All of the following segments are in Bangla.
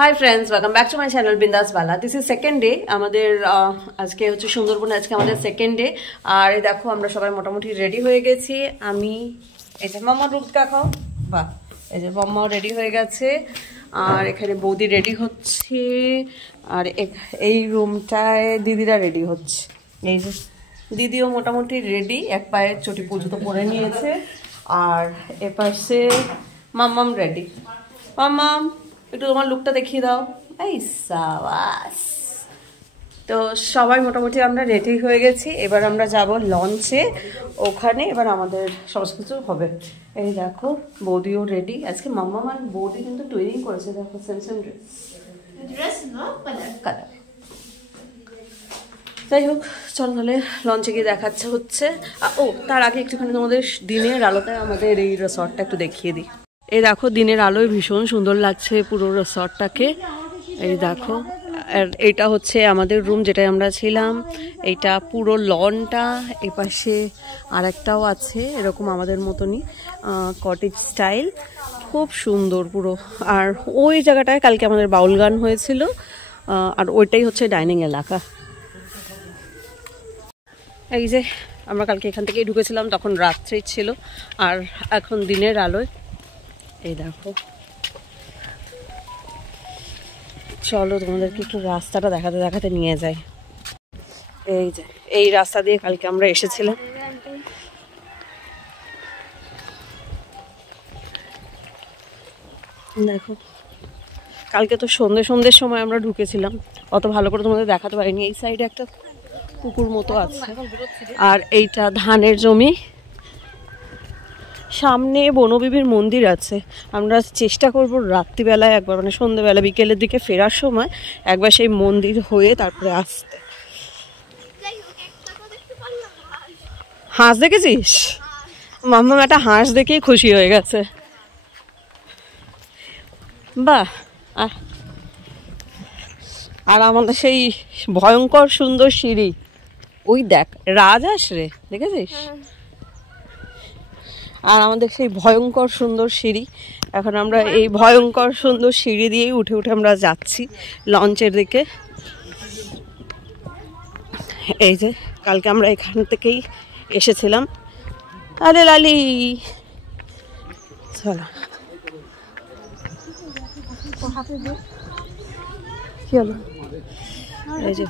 Hi friends, welcome back to my channel বিন্দাস বালা। দিস ইজ সেকেন্ড ডে আমাদের। আজকে হচ্ছে সুন্দরবনে আজকে আমাদের সেকেন্ড ডে। আর এই দেখো আমরা সবাই মোটামুটি রেডি হয়ে গেছি। আমি এই যে মাম্মা রূপ দেখাও, বাহ, এই যে মাম্মাও রেডি হয়ে গেছে। আর এখানে বৌদি রেডি হচ্ছে। আর এই রুমটায় দিদিরা রেডি হচ্ছে। এই যে দিদিও মোটামুটি রেডি, এক পায়ে চটি পুজো তো পরে নিয়েছে। আর এপাশে মাম্মাম রেডি। মাম্মাম একটু তোমার লুকটা দেখিয়ে দাও। এই সাবাস। তো সবাই মোটামুটি আমরা রেডি হয়ে গেছি। এবার আমরা যাব লঞ্চে, ওখানে এবার আমাদের সমস্ত কিছু হবে। এই দেখো বৌদিও রেডি। আজকে মাম্মা আর বৌদি কিন্তু টুইনিং করেছে, দেখো সেম সেম ড্রেস কালার। যাই হোক, চল তাহলে লঞ্চে গিয়ে দেখাচ্ছে হচ্ছে। ও তার আগে একটুখানি তোমাদের দিনের আলোতে আমাদের এই রিসর্টটা একটু দেখিয়ে দিই। এই দেখো দিনের আলোয় ভীষণ সুন্দর লাগছে পুরো রিসর্টটাকে। এই দেখো, আর এটা হচ্ছে আমাদের রুম যেটায় আমরা ছিলাম। এইটা পুরো লনটা, এপাশে আর একটাও আছে এরকম আমাদের মতনই কটেজ স্টাইল, খুব সুন্দর পুরো। আর ওই জায়গাটায় কালকে আমাদের বাউল গান হয়েছিল, আর ওইটাই হচ্ছে ডাইনিং এলাকা। এই যে আমরা কালকে এখান থেকেই ঢুকেছিলাম, তখন রাত্রেই ছিল, আর এখন দিনের আলোয়। এই দেখো, চলো তোমাদেরকে একটু রাস্তাটা দেখাতে দেখাতে নিয়ে যাই। এই যে এই রাস্তা দিয়ে কালকে আমরা এসেছিলাম। দেখো কালকে তো সন্ধ্যের সময় আমরা ঢুকেছিলাম, অত ভালো করে তোমাদের দেখাতে পারিনি। এই সাইডে একটা পুকুর মতো আছে, আর এইটা ধানের জমি। সামনে বনবিবির মন্দির আছে। আমরা চেষ্টা করব রাত্রিবেলায় একবার, মানে সন্ধ্যেবেলা বিকেলের দিকে ফেরার সময় একবার সেই মন্দির হয়ে তারপরে আসতে। হাঁস দেখেছিস? মাম্মা একটা হাঁস দেখেই খুশি হয়ে গেছে। বাহ। আর আমাদের সেই ভয়ঙ্কর সুন্দর সিঁড়ি, ওই দেখ রাজহাঁস রে, দেখেছিস? আর আমাদের সেই ভয়ঙ্কর সুন্দর সিঁড়ি। এখন আমরা এই ভয়ঙ্কর সুন্দর সিঁড়ি দিয়েই উঠে উঠে আমরা যাচ্ছি লঞ্চের দিকে। এই যে কালকে আমরা এখান থেকেই এসেছিলাম। আরে লালি, চলো। কি হলো? এই যে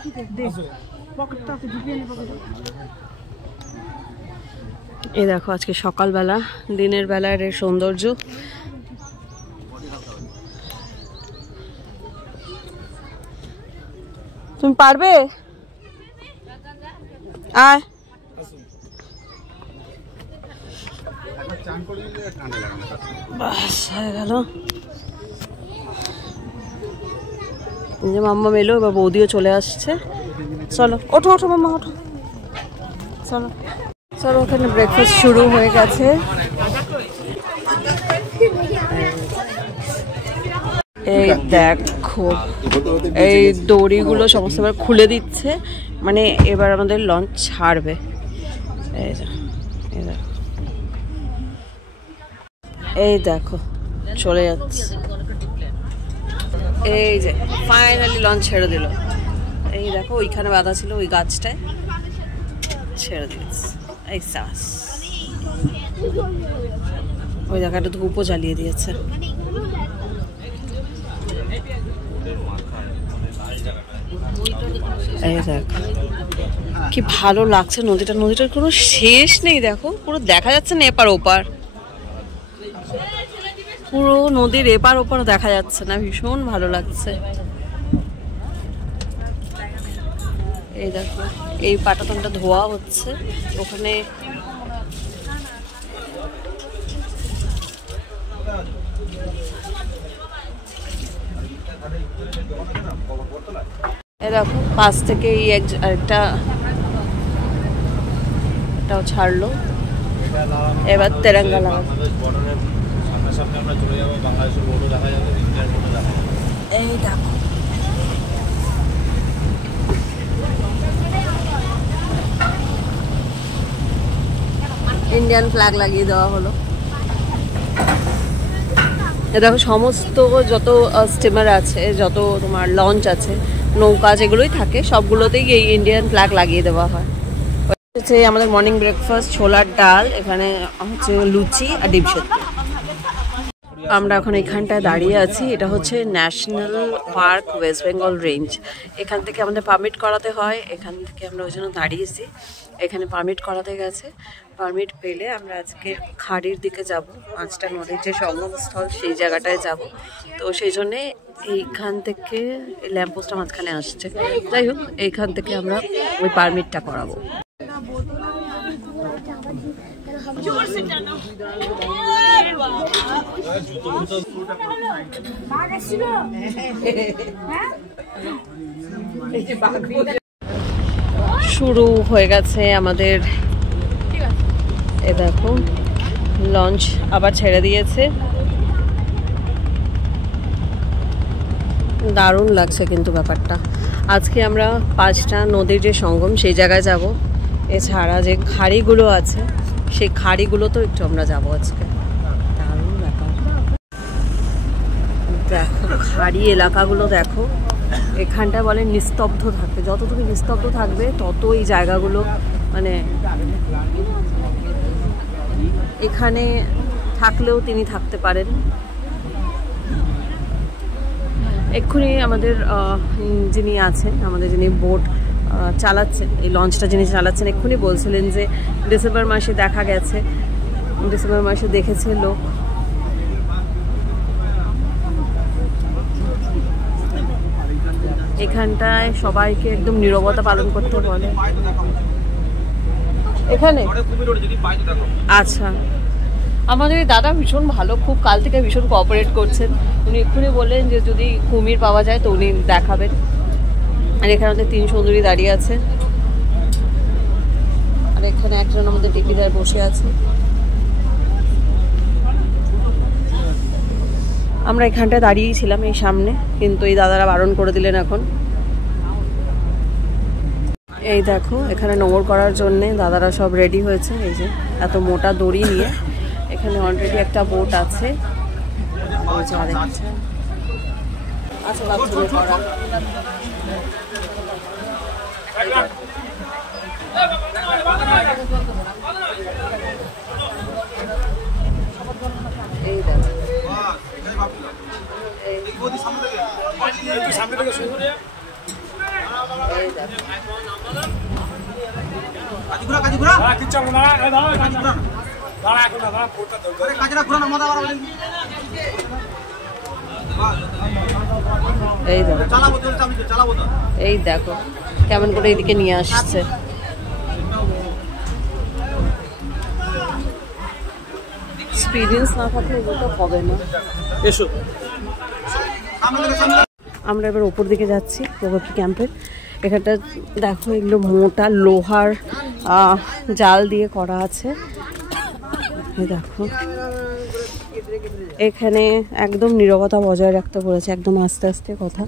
এই দেখো আজকে সকালবেলা দিনের বেলার এর সৌন্দর্য। তুমি পারবে? আয়। বাস হয়ে গেল। যে মাম্মা এলো, এবার বৌদিও চলে আসছে। চলো ওঠো ওঠো মাম্মা ওঠো, চলো চলো। ওখানে ব্রেকফাস্ট শুরু হয়ে গেছে। এই দেখো এই দড়িগুলো সমস্ত এবার খুলে দিচ্ছে, মানে এবার আমাদের লঞ্চ ছাড়বে। এই দেখো চলে যাচ্ছে। এই যে ফাইনালি লঞ্চ ছেড়ে দিল। এই দেখো ওইখানে বাঁধা ছিল ওই গাছটায়, ছেড়ে দিয়েছে। এই সাস, ওই জায়গাটা ধূপও জ্বালিয়ে দিয়েছে। এই দেখ কি ভালো লাগছে নদীটা, নদীটার কোনো শেষ নেই। দেখো পুরো দেখা যাচ্ছে না এপার ওপার, পুরো নদীর এপার ওপার দেখা যাচ্ছে না, ভীষণ ভালো লাগছে। এই দেখো এই পাটাতনটা ধোয়া হচ্ছে ওখানে। এই দেখো পাশ থেকে এই এটাও ছাড়লো, এবার তেরঙ্গা লাগাবে। এই দেখো ইন্ডিয়ান ফ্ল্যাগ লাগিয়ে দেওয়া হলো। দেখো সমস্ত যত স্টিমার আছে, যত তোমার লঞ্চ আছে, নৌকা যেগুলোই থাকে সবগুলোতেই এই ইন্ডিয়ান ফ্ল্যাগ লাগিয়ে দেওয়া হয়। হচ্ছে আমাদের মর্নিং ব্রেকফাস্ট ছোলার ডাল, এখানে হচ্ছে লুচি আর ডিম সেদ্ধ। আমরা এখন এখানটায় দাঁড়িয়ে আছি, এটা হচ্ছে national park West Bengal range. এখান থেকে আমাদের পারমিট করাতে হয়, এখান থেকে আমরা ওই জন্য দাঁড়িয়েছি। এখানে পারমিট করাতে গেছে, পারমিট পেলে আমরা আজকে খাড়ির দিকে যাব, 5টা নদীর যে সঙ্গমস্থল সেই জায়গাটায় যাব। তো সেই জন্যে এইখান থেকে ল্যাম্পপোস্টটা মাঝখানে আসছে, যাই হোক এইখান থেকে আমরা ওই পারমিটটা করাবো। শুরু হয়ে গেছে আমাদের, এ দেখো লঞ্চ আবার ছেড়ে দিয়েছে, দারুণ লাগছে কিন্তু ব্যাপারটা। আজকে আমরা 5টা নদীর যে সঙ্গম সেই জায়গায় যাব, এছাড়া যে খাড়িগুলো আছে সেই খাড়িগুলোতেও একটু আমরা যাবো আজকে। দারুণ ব্যাপার, দেখো খাড়ি এলাকাগুলো দেখো। এখানটা বলে নিস্তব্ধ থাকবে, যত তুমি নিস্তব্ধ থাকবে তত এই জায়গাগুলো মানে এখানে থাকলেও তিনি থাকতে পারেন। এক্ষুনি আমাদের যিনি আছেন, আমাদের যিনি বোট চালাচ্ছেন, এই লঞ্চটা যিনি চালাচ্ছেন, এক্ষুনি বলছিলেন যে ডিসেম্বর মাসে দেখা গেছে, ডিসেম্বর মাসে দেখেছে লোক। এখানটায় সবাইকে একদম নীরবতা পালন করতে বলে এখানে। আচ্ছা, আমাদের দাদা ভীষণ ভালো, খুব কাল থেকে ভীষণ কোঅপারেট করছেন। উনি এক্ষুনি বললেন যে যদি কুমির পাওয়া যায় তো উনি দেখাবেন। আর এখানে আমাদের 3 সুন্দরী দাঁড়িয়ে আছে, আর এখানে একজন আমাদের টিপিদার বসে আছে। আমরা এখানটায় দাঁড়িয়েই ছিলাম এই সামনে, কিন্তু এই দাদারা বারণ করে দিলেন এখন। এই দেখো এখানে নোঙর করার জন্যে দাদারা সব রেডি হয়েছে, এই যে এত মোটা দড়ি নিয়ে। এখানে অলরেডি একটা বোট আছে, আচ্ছা বাথরুমে করা। এই দেখো এই দেখো কেমন করে এদিকে নিয়ে আসছে। এক্সপিরিয়েন্স না থাকলে এগুলো হবে না। এসো, আমরা এবার ওপর দিকে যাচ্ছি জগৎ ক্যাম্পে। এখানটা দেখো এগুলো মোটা লোহার জাল দিয়ে করা আছে। দেখো এখানে একদম নীরবতা বজায় রাখতে বলেছে, একদম আস্তে আস্তে কথা।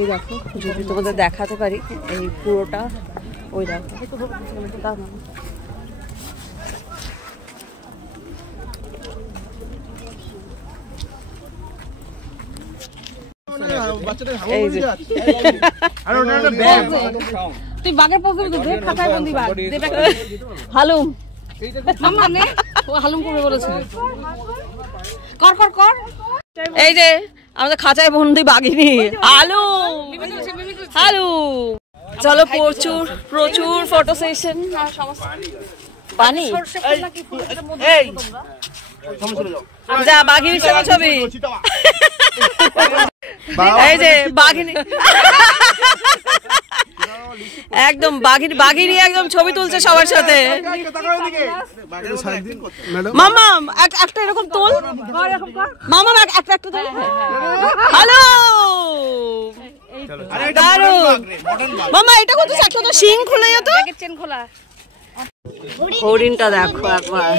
এই দেখো যদি তোমাদের দেখাতে পারি, এই পুরোটা ওই দেখো তুই বাঘের হালুম হালুম করবে বলেছিল। কর কর কর, এই যে আমাদের খাঁচায় বন্দি বাঘিনী আলু হালু। চলো প্রচুর প্রচুর ফটো সেশন, পানি যা বাঘিনীর সাথে ছবি। এই যে বাঘিনী একদম বাঘিনী একদম ছবি তুলছে সবার সাথে। মামাম একটা এরকম তোল, মামাম একটা একটা তোল। হ্যালো দারুন মামা, এটা কত একটা তো শিং খুলে যেত। হরিণটা দেখো একবার,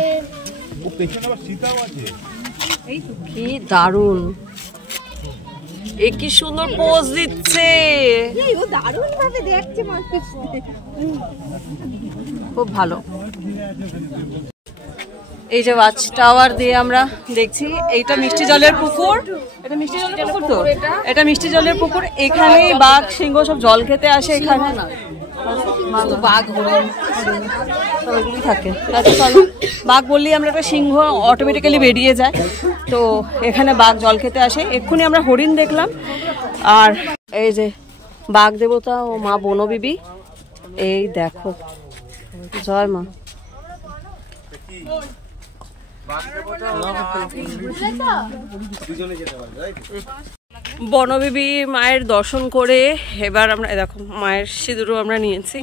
কি দারুন, এ কি সুন্দর পোজ দিচ্ছে, দারুণ ভাবে দেখছে, খুব ভালো। এই যে ওয়াচ টাওয়ার দিয়ে আমরা দেখছি, এইটা মিষ্টি জলের পুকুর, এটা মিষ্টি জলের পুকুর তো, এটা মিষ্টি জলের পুকুর। এখানেই বাঘ সিংহ সব জল খেতে আসে, এখানে বাঘ থাকে। বাঘ বললেই আমরা একটা সিংহ অটোমেটিক্যালি বেরিয়ে যায়, তো এখানে বাঘ জল খেতে আসে। এক্ষুনি আমরা হরিণ দেখলাম, আর এই যে বাঘ দেবতা ও মা বনবিবি, এই দেখো, জয় মা। বনবিবি মায়ের দর্শন করে এবার আমরা দেখো মায়ের সিঁদুরও আমরা নিয়েছি,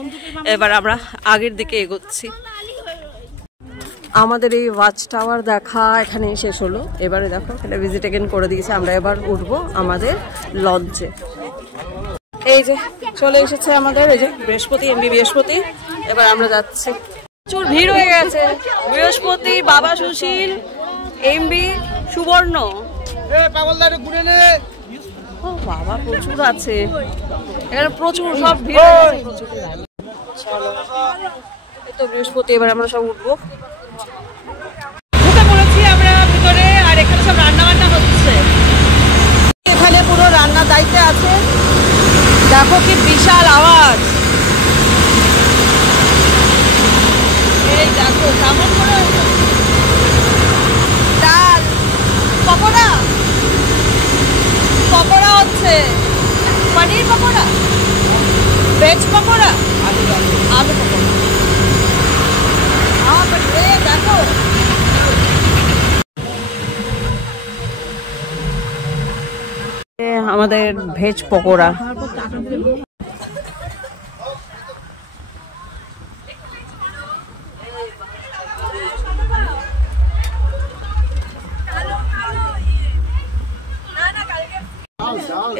এবার আমরা আগের দিকে এগোচ্ছি। আমাদের এই ওয়াচ টাওয়ার দেখা এখানে শেষ হলো। এবারে দেখো এটা ভিজিট এগেন করে দিয়েছে, আমরা এবার উঠবো আমাদের লঞ্চে। এই যে চলে এসেছে আমাদের এই যে বৃহস্পতি, এমবি বৃহস্পতি। এবার আমরা যাচ্ছি, প্রচুর ভিড় হয়ে গেছে। বৃহস্পতি, বাবা সুশীল, এমবি, সুবর্ণ, বাবা প্রচুর আছে এখানে, প্রচুর সব ভিড় হয়ে গেছে। এই তো বৃহস্পতি, এবার আমরা সব উঠবো। ঢুকে পড়েছি আমরা ভিতরে, আর এখানে সব রান্না বান্না হচ্ছে। এখানে পুরো রান্নার দায়িত্বে আছে। দেখো কি বিশাল আওয়াজ, এই দেখো কেমন করে ডাল, পকোড়া, পকোড়া হচ্ছে, পনির পকোড়া, ভেজ পকোড়া, আলু পকোড়া। দেখো আমাদের ভেজ পকোড়া।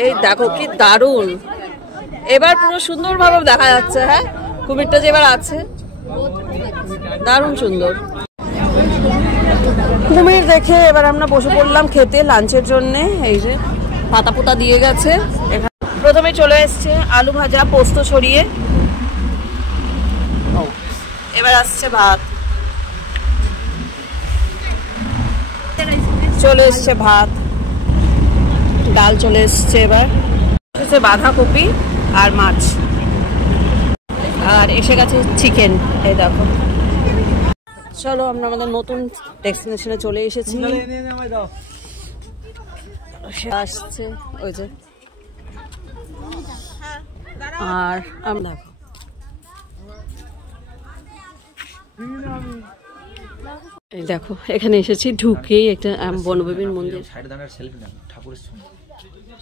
এই দেখো কি দারুণ, এবার পুরো সুন্দরভাবে দেখা যাচ্ছে। হ্যাঁ, কুমিরটা যে এবার আছে, দারুণ সুন্দর কুমির দেখে এবার আমরা বসে পড়লাম খেতে লাঞ্চের জন্য। এই যে পাতা পোতা দিয়ে গেছে। প্রথমে চলে এসছে আলু ভাজা পোস্ত ছড়িয়ে, এবার আসছে ভাত, চলে এসছে ভাত, ডাল চলে এসছে, এবার এসেছে বাঁধাকপি আর মাছ, আর এসে গেছে চিকেন। এই দেখো, চলো আমরা আমাদের নতুন ডেস্টিনেশনে চলে এসেছি। আসছে ওই যে, আর আমরা দেখো এই দেখো এখানে এসেছি, ঢুকেই একটা বনবিবির মন্দির,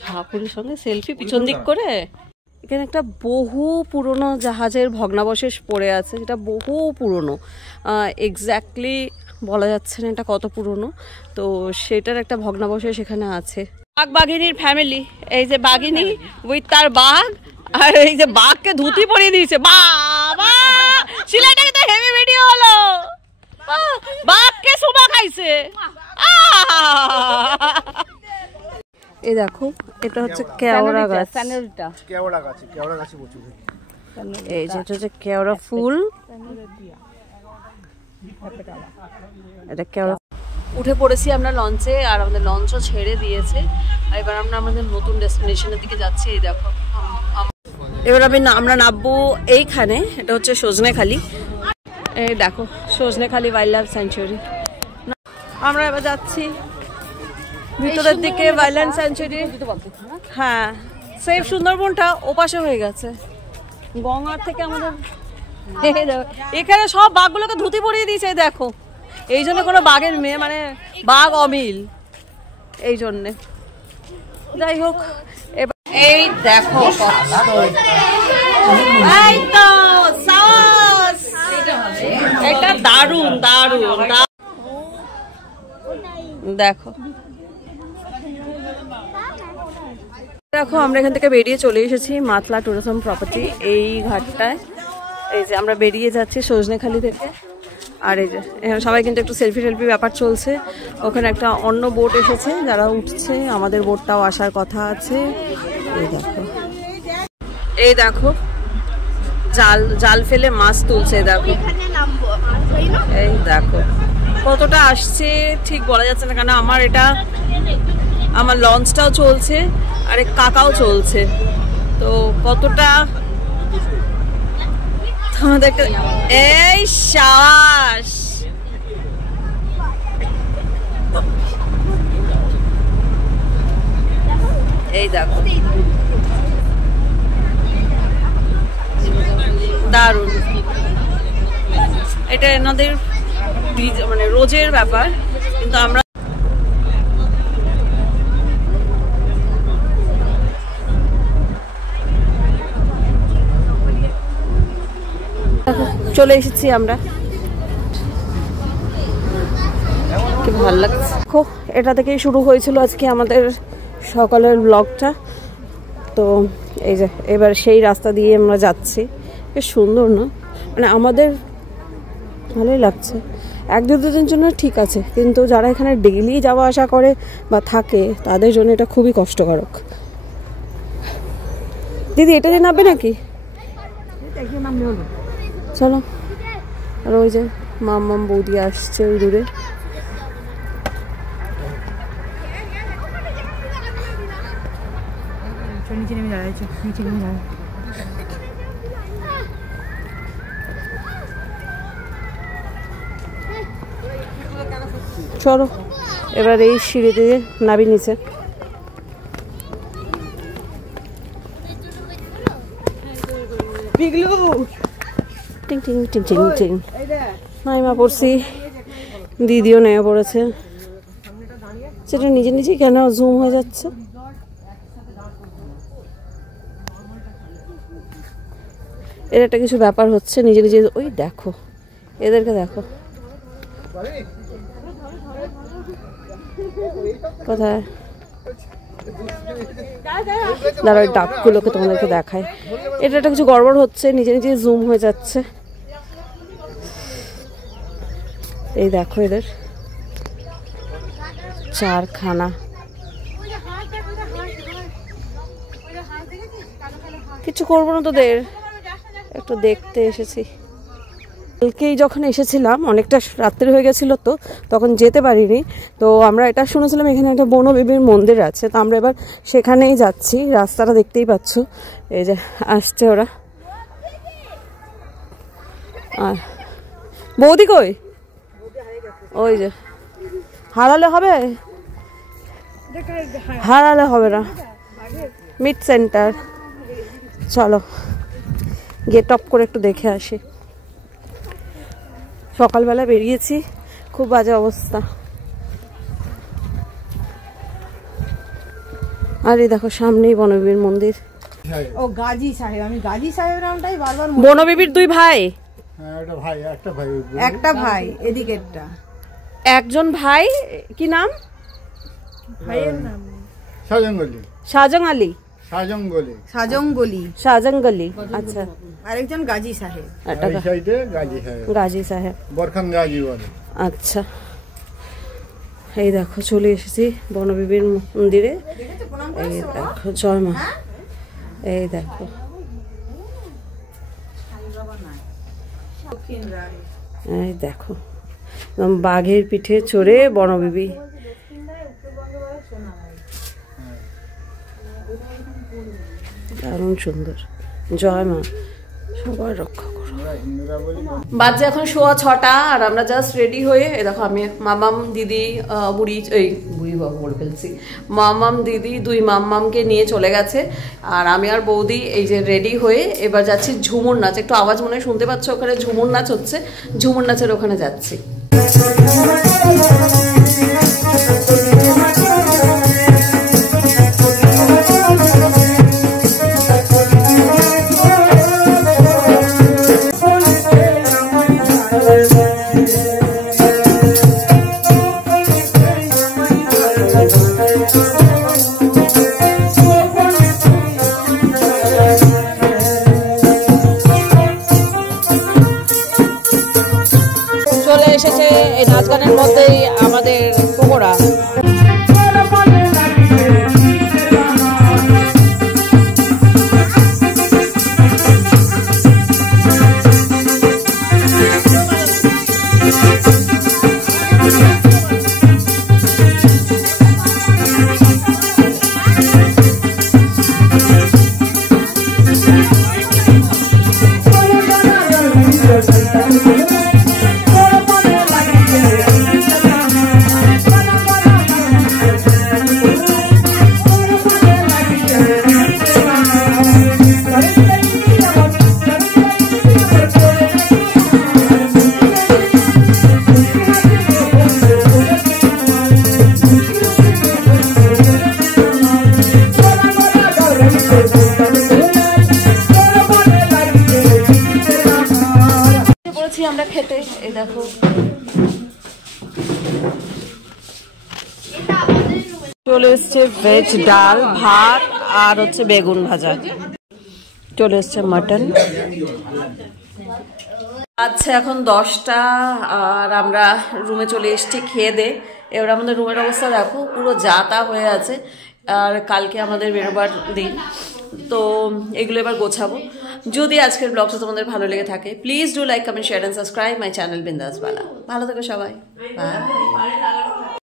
ঠাকুরের সঙ্গে সেলফি পিছন দিক করে। এখানে একটা বহু পুরনো জাহাজের ভগ্নাবশেষ পড়ে আছে, যেটা বহু পুরনো, এক্স্যাক্টলি বলা যাচ্ছে না এটা কত পুরনো, তো সেটার একটা ভগ্নাবশেষ এখানে আছে। বাঘ বাঘিনীর ফ্যামিলি, এই যে বাঘিনী উইথ তার বাঘ, আর এই যে বাঘকে ধুতি পরিয়ে দিয়েছে। বাবা শিলাটা কিন্তু হেভি ভিডিও হলো, বাঘকে সুমা খাইছে। এই দেখো এটা হচ্ছে কেওড়া গাছ, এই যে এটা হচ্ছে কেওড়া ফুল, এটা কেওড়া। উঠে পড়েছি আমরা লঞ্চে, আর আমাদের লঞ্চও ছেড়ে দিয়েছে। এবার আমরা আমাদের নতুন ডেস্টিনেশনের দিকে যাচ্ছি। এই দেখো এবার আমরা নামবো এইখানে, এটা হচ্ছে সজনেখালি। এই দেখো সজনেখালি ওয়াইল্ড লাইফ স্যাংচুয়ারি। আমরা এবার যাচ্ছি ভিতরের দিকে ওয়াইল্ড লাইফ স্যাংচুয়ারি। হ্যাঁ, সেফ সুন্দরবনটা ওপাশে হয়ে গেছে, গঙ্গার থেকে আমাদের এখানে সব বাঘগুলোকে ধুতি পরিয়ে দিয়েছে। দেখো এই জন্য কোনো বাঘের মেয়ে মানে বাঘ অমিল, এই জন্যে। যাই হোক, এবার এই দেখো এই তো সস, এটা দারুণ দারুণ। দেখো দেখো আমরা এখান থেকে বেরিয়ে চলে এসেছি মাতলা ট্যুরিজম প্রপার্টি, এই ঘাটটায়। এই যে আমরা বেরিয়ে যাচ্ছি সজনেখালি থেকে, আর এই যে এখানে সবাই কিন্তু একটু সেলফি টেলফি ব্যাপার চলছে। ওখানে একটা অন্য বোট এসেছে, যারা উঠছে, আমাদের বোটটাও আসার কথা আছে। এই দেখো এই দেখো জাল জাল ফেলে মাছ তুলছে, দেখো এই দেখো কতটা আসছে ঠিক বলা যাচ্ছে না, কারণ আমার লঞ্চটাও চলছে আর কাকাও চলছে, তো কতটা তোমাদেরকে এই শ্বাস এই দেখো দারুণ। এটা এনাদের মানে রোজের ব্যাপার, কিন্তু আমরা চলে এসেছি আমরা। কি ভালো লাগছে। এটা থেকেই শুরু হয়েছিল আজকে আমাদের সকালের ব্লগটা। তো এই যে এবার সেই রাস্তা দিয়ে আমরা যাচ্ছি। বেশ সুন্দর না, মানে আমাদের ভালোই লাগছে। এক দুদিনের জন্য ঠিক আছে, কিন্তু যারা এখানে ডেইলি যাওয়া আসা করে বা থাকে তাদের জন্য এটা খুবই কষ্টকারক। দিদি এটা দিয়ে নামবে নাকি? চলো। আর ওই যে মাম্মাম বৌদি আসছে ওই দূরে। চলো এবার এই সিঁড়ি দিয়ে নাবি নিচে। টিং টিং টিং টিং টিং নাইমা পড়ছি, দিদিও নেমে পড়েছে। সেটা নিজে নিজে কেন জুম হয়ে যাচ্ছে? এর একটা কিছু ব্যাপার হচ্ছে, নিজে নিজে। ওই দেখো এদেরকে দেখো কোথায়। দাঁড়া ওই ডাকগুলোকে তোমাদেরকে দেখায়। এটা একটা কিছু গড়বড় হচ্ছে, নিজে নিজে জুম হয়ে যাচ্ছে। এই দেখো এদের চারখানা। কিছু করবো না তোদের, একটু দেখতে এসেছি। কালকেই যখন এসেছিলাম অনেকটা রাত্রি হয়ে গেছিলো, তো তখন যেতে পারিনি। তো আমরা এটা শুনেছিলাম এখানে একটা বনবিবির মন্দির আছে, তো আমরা এবার সেখানেই যাচ্ছি। রাস্তাটা দেখতেই পাচ্ছ, এই যে আসছে ওরা। আর বৌদি কই? ওই যে হারালে হবে, হারালে হবে না। মিড সেন্টার, চলো গিয়ে টপ করে একটু দেখে আসি। সকালবেলা বেরিয়েছি, খুব বাজে অবস্থা। আর এই দেখো সামনেই বনবিবির মন্দির। ও গাজী সাহেব, আমি গাজী সাহেবের নামটাই বারবার। বনবিবির দুই ভাই, একটা ভাই এদিকেরটা। একজন ভাই, কি নাম? ভাইয়ের নাম শাহজাং আলী। সাজঙ্গলি। আচ্ছা, আরেকজন গাজী সাহেব। গাজী সাহেব, আচ্ছা। এই দেখো চলে এসেছি বনবিবির মন্দিরে। এই দেখো জয় মা, এই দেখো এই দেখো বাঘের পিঠে চড়ে বনবিবি। দারুণ সুন্দর। জয় মা, সবার রক্ষা করো। বাজে এখন 6:15 আর আমরা জাস্ট রেডি হয়ে এই দেখো আমি মামাম দিদি বুড়ি বাবু বলে ফেলছি, মামাম দিদি দুই মাম্মামকে নিয়ে চলে গেছে। আর আমি আর বৌদি এই যে রেডি হয়ে এবার যাচ্ছি ঝুমুর নাচ। একটু আওয়াজ মনে হয় শুনতে পাচ্ছ, ওখানে ঝুমুর নাচ হচ্ছে। ঝুমুর নাচের ওখানে যাচ্ছি। চলে এসেছে এই নাচ গানের মধ্যেই আমাদের দেখো চলে এসছে ভেজ ডাল, ভাত আর হচ্ছে বেগুন ভাজা। চলে এসছে মাটন। আচ্ছা এখন 10টা আর আমরা রুমে চলে এসেছি খেয়ে দে। এবার আমাদের রুমের অবস্থা দেখো, পুরো যাতা হয়ে আছে। আর কালকে আমাদের বেরোবার দিন, তো এগুলো এবার গোছাবো। যদি আজকের ব্লগটা তোমাদের ভালো লেগে থাকে, please do like, comment, share and subscribe my channel বিন্দাস বালা। ভালো থেকো সবাই, বাই।